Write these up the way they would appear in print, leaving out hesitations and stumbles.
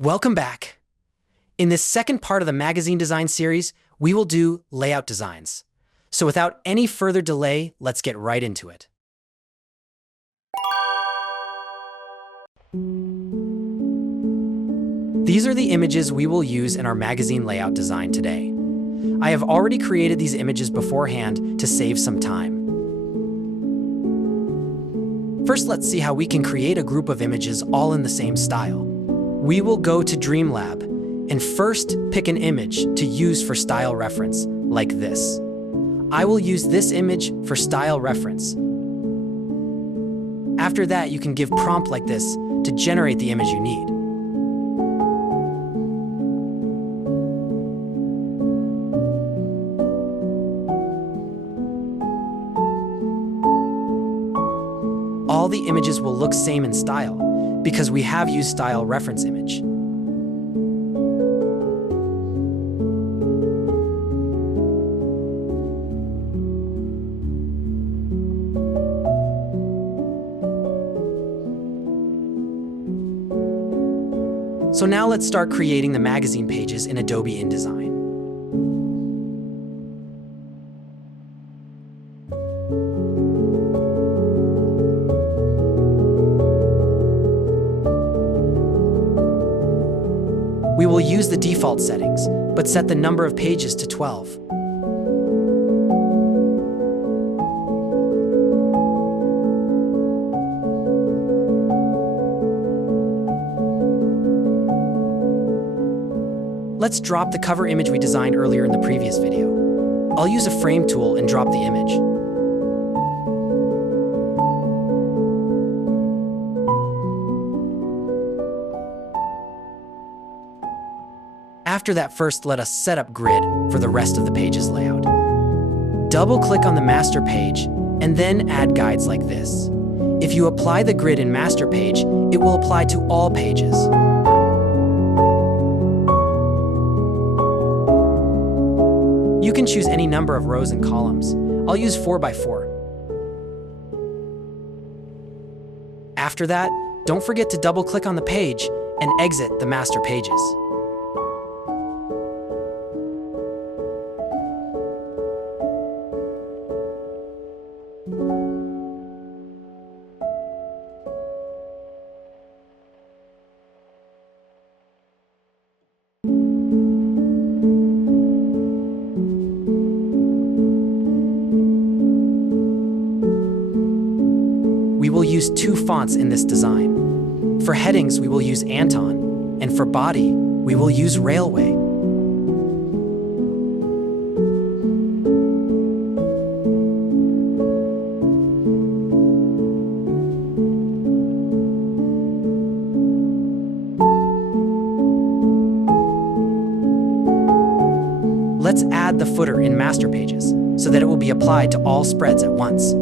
Welcome back. In this second part of the magazine design series, we will do layout designs. So without any further delay, let's get right into it. These are the images we will use in our magazine layout design today. I have already created these images beforehand to save some time. First, let's see how we can create a group of images all in the same style. We will go to DreamLab and first pick an image to use for style reference, like this. I will use this image for style reference. After that, you can give prompt like this to generate the image you need. All the images will look same in style because we have used style reference image. So now let's start creating the magazine pages in Adobe InDesign. We will use the default settings, but set the number of pages to 12. Let's drop the cover image we designed earlier in the previous video. I'll use a frame tool and drop the image. After that, first let us set up grid for the rest of the page's layout. Double-click on the master page and then add guides like this. If you apply the grid in master page, it will apply to all pages. You can choose any number of rows and columns. I'll use 4x4. After that, don't forget to double-click on the page and exit the master pages. We will use two fonts in this design. For headings, we will use Anton, and for body, we will use Railway. Let's add the footer in master pages so that it will be applied to all spreads at once.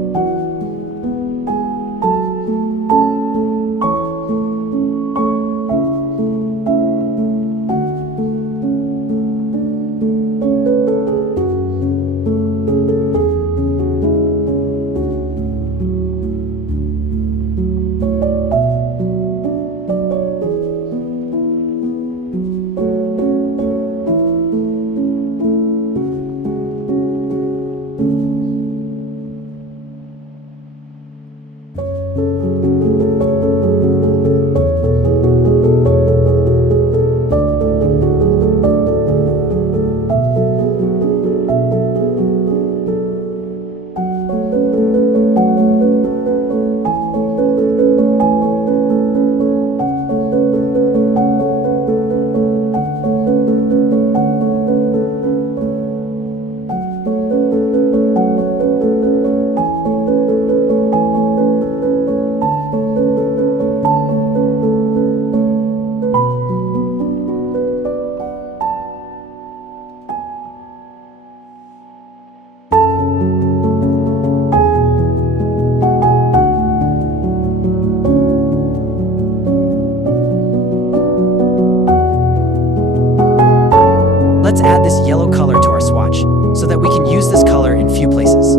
Let's add this yellow color to our swatch so that we can use this color in few places.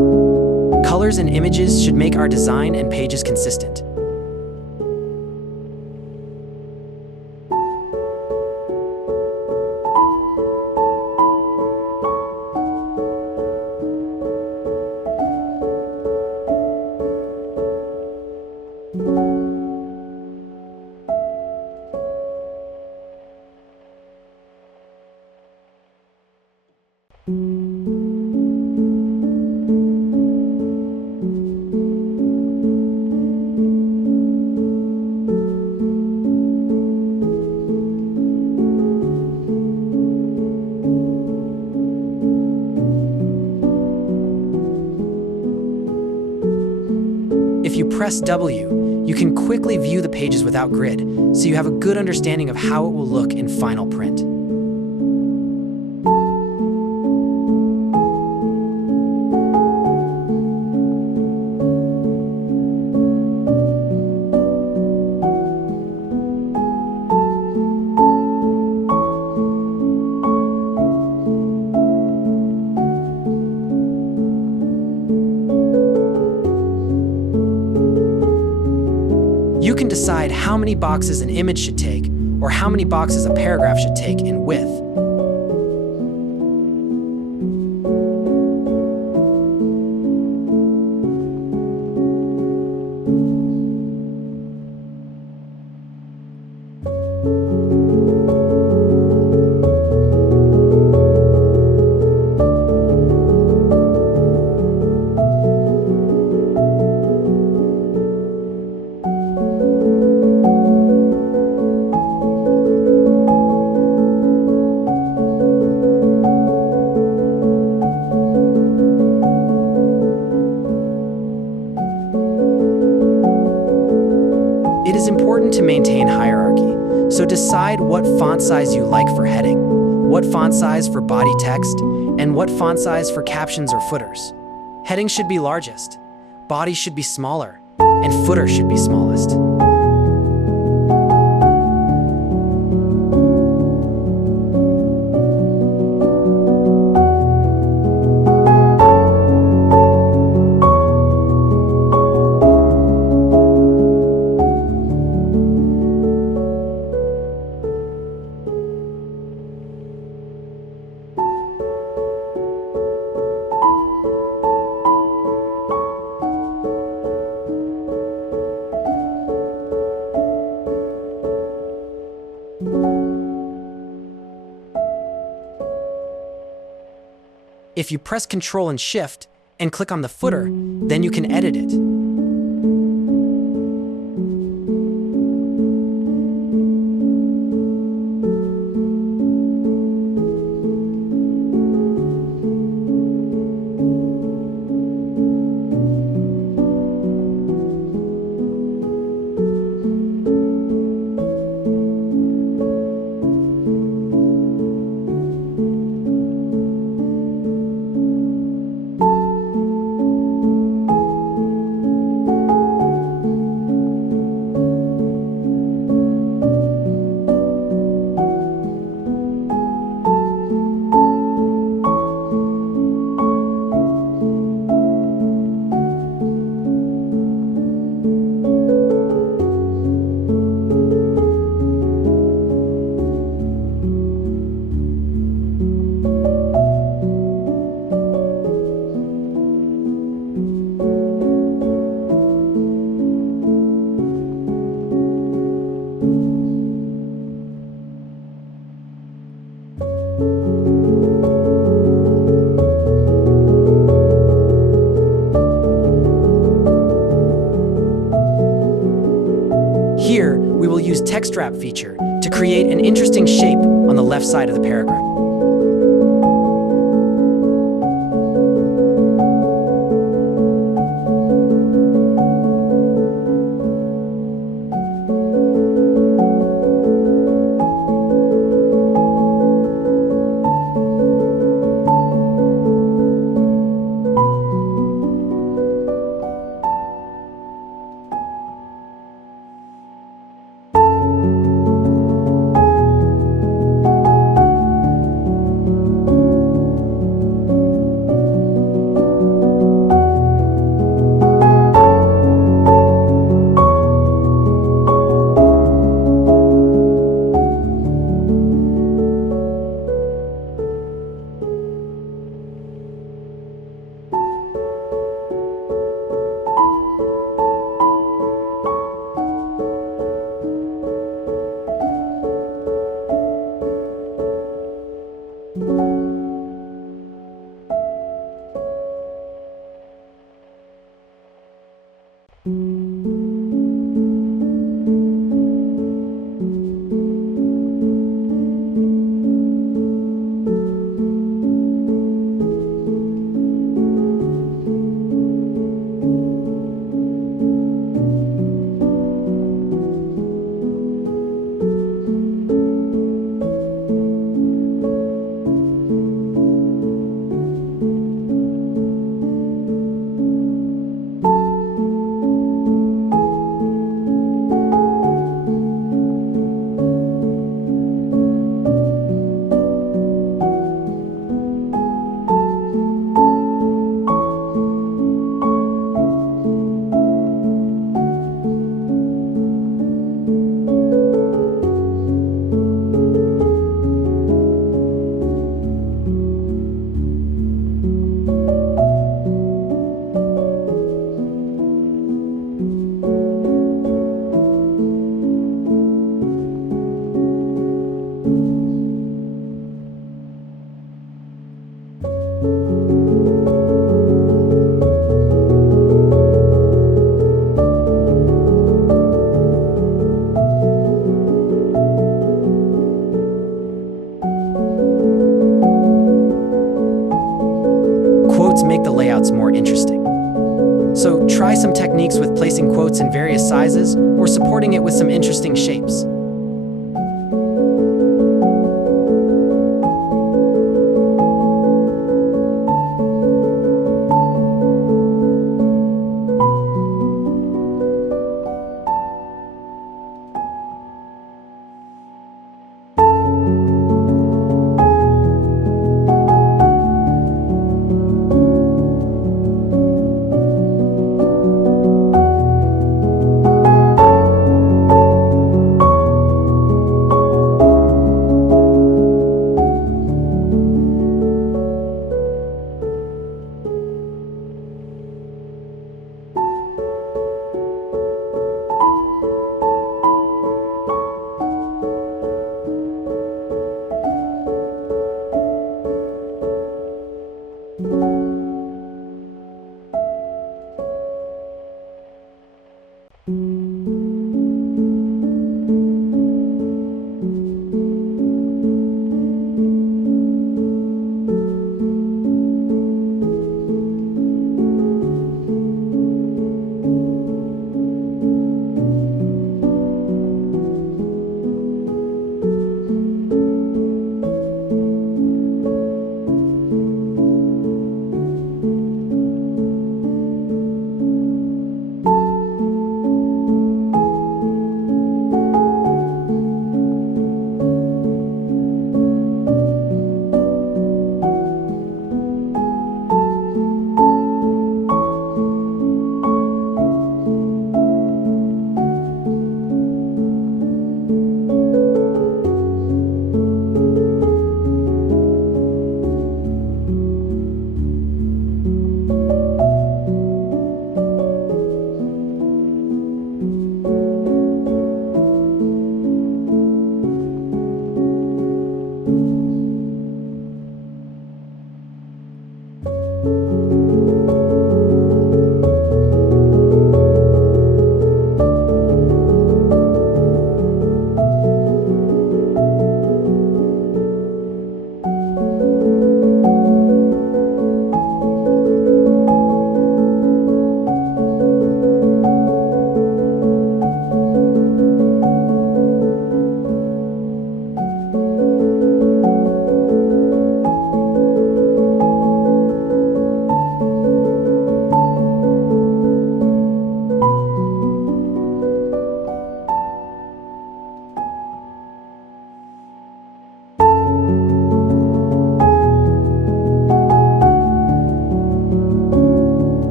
Colors and images should make our design and pages consistent. If you press W, you can quickly view the pages without grid, so you have a good understanding of how it will look in final print. You can decide how many boxes an image should take, or how many boxes a paragraph should take in width. It is important to maintain hierarchy, so decide what font size you like for heading, what font size for body text, and what font size for captions or footers. Heading should be largest, body should be smaller, and footer should be smallest. If you press Ctrl and Shift and click on the footer, then you can edit it. Here, we will use Text Wrap feature to create an interesting shape on the left side of the paragraph. layouts more interesting. So try some techniques with placing quotes in various sizes or supporting it with some interesting shapes.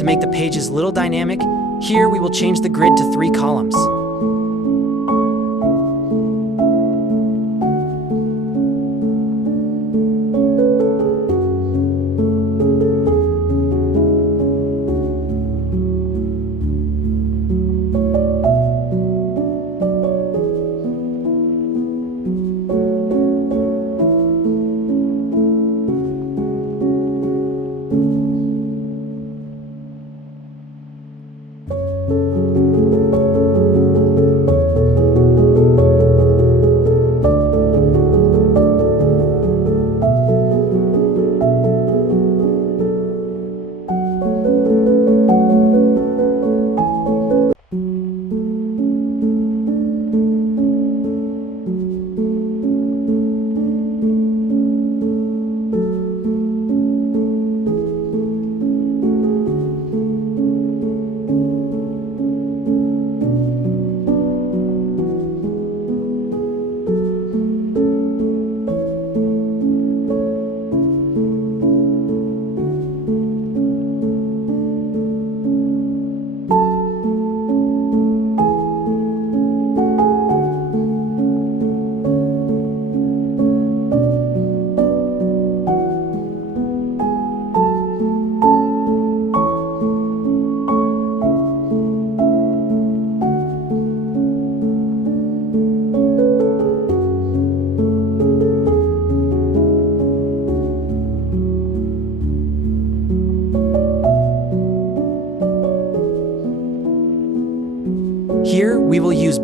To make the pages a little dynamic, here we will change the grid to 3 columns.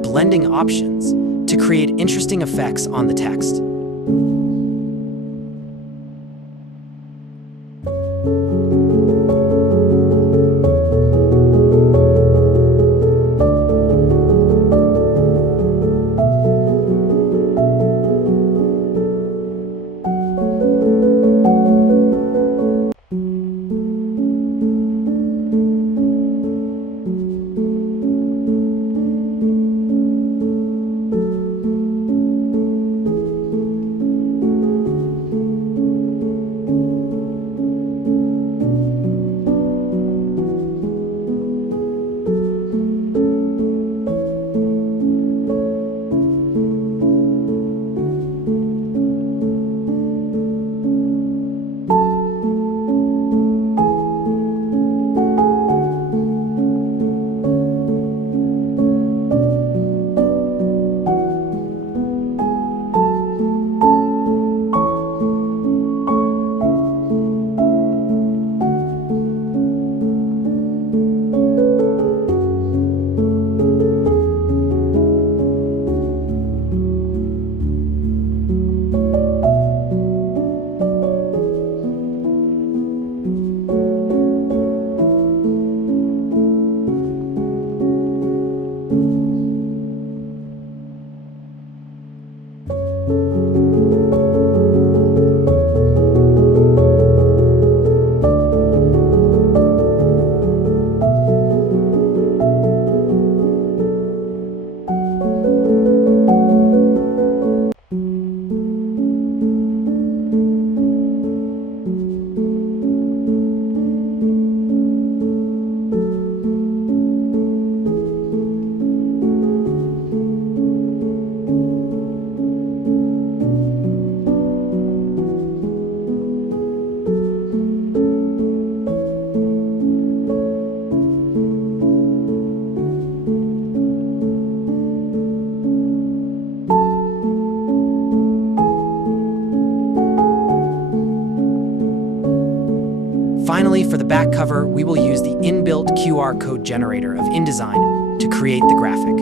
blending options to create interesting effects on the text. Finally, for the back cover, we will use the inbuilt QR code generator of InDesign to create the graphic.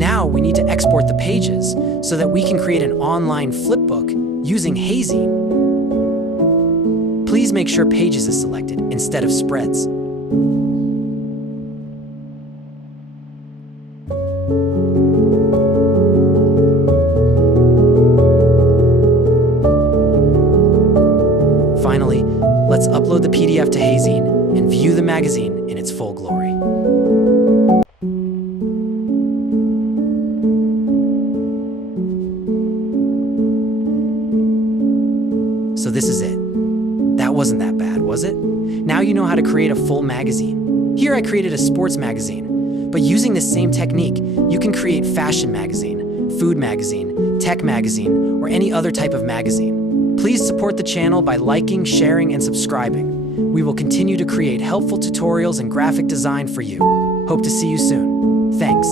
Now we need to export the pages so that we can create an online flipbook using hazing. Please make sure pages is selected instead of spreads. Finally, let's upload the PDF to hazing and view the magazine in its full glory. So this is it. That wasn't that bad, was it? Now you know how to create a full magazine. Here I created a sports magazine, but using the same technique, you can create fashion magazine, food magazine, tech magazine, or any other type of magazine. Please support the channel by liking, sharing, and subscribing. We will continue to create helpful tutorials and graphic design for you. Hope to see you soon. Thanks.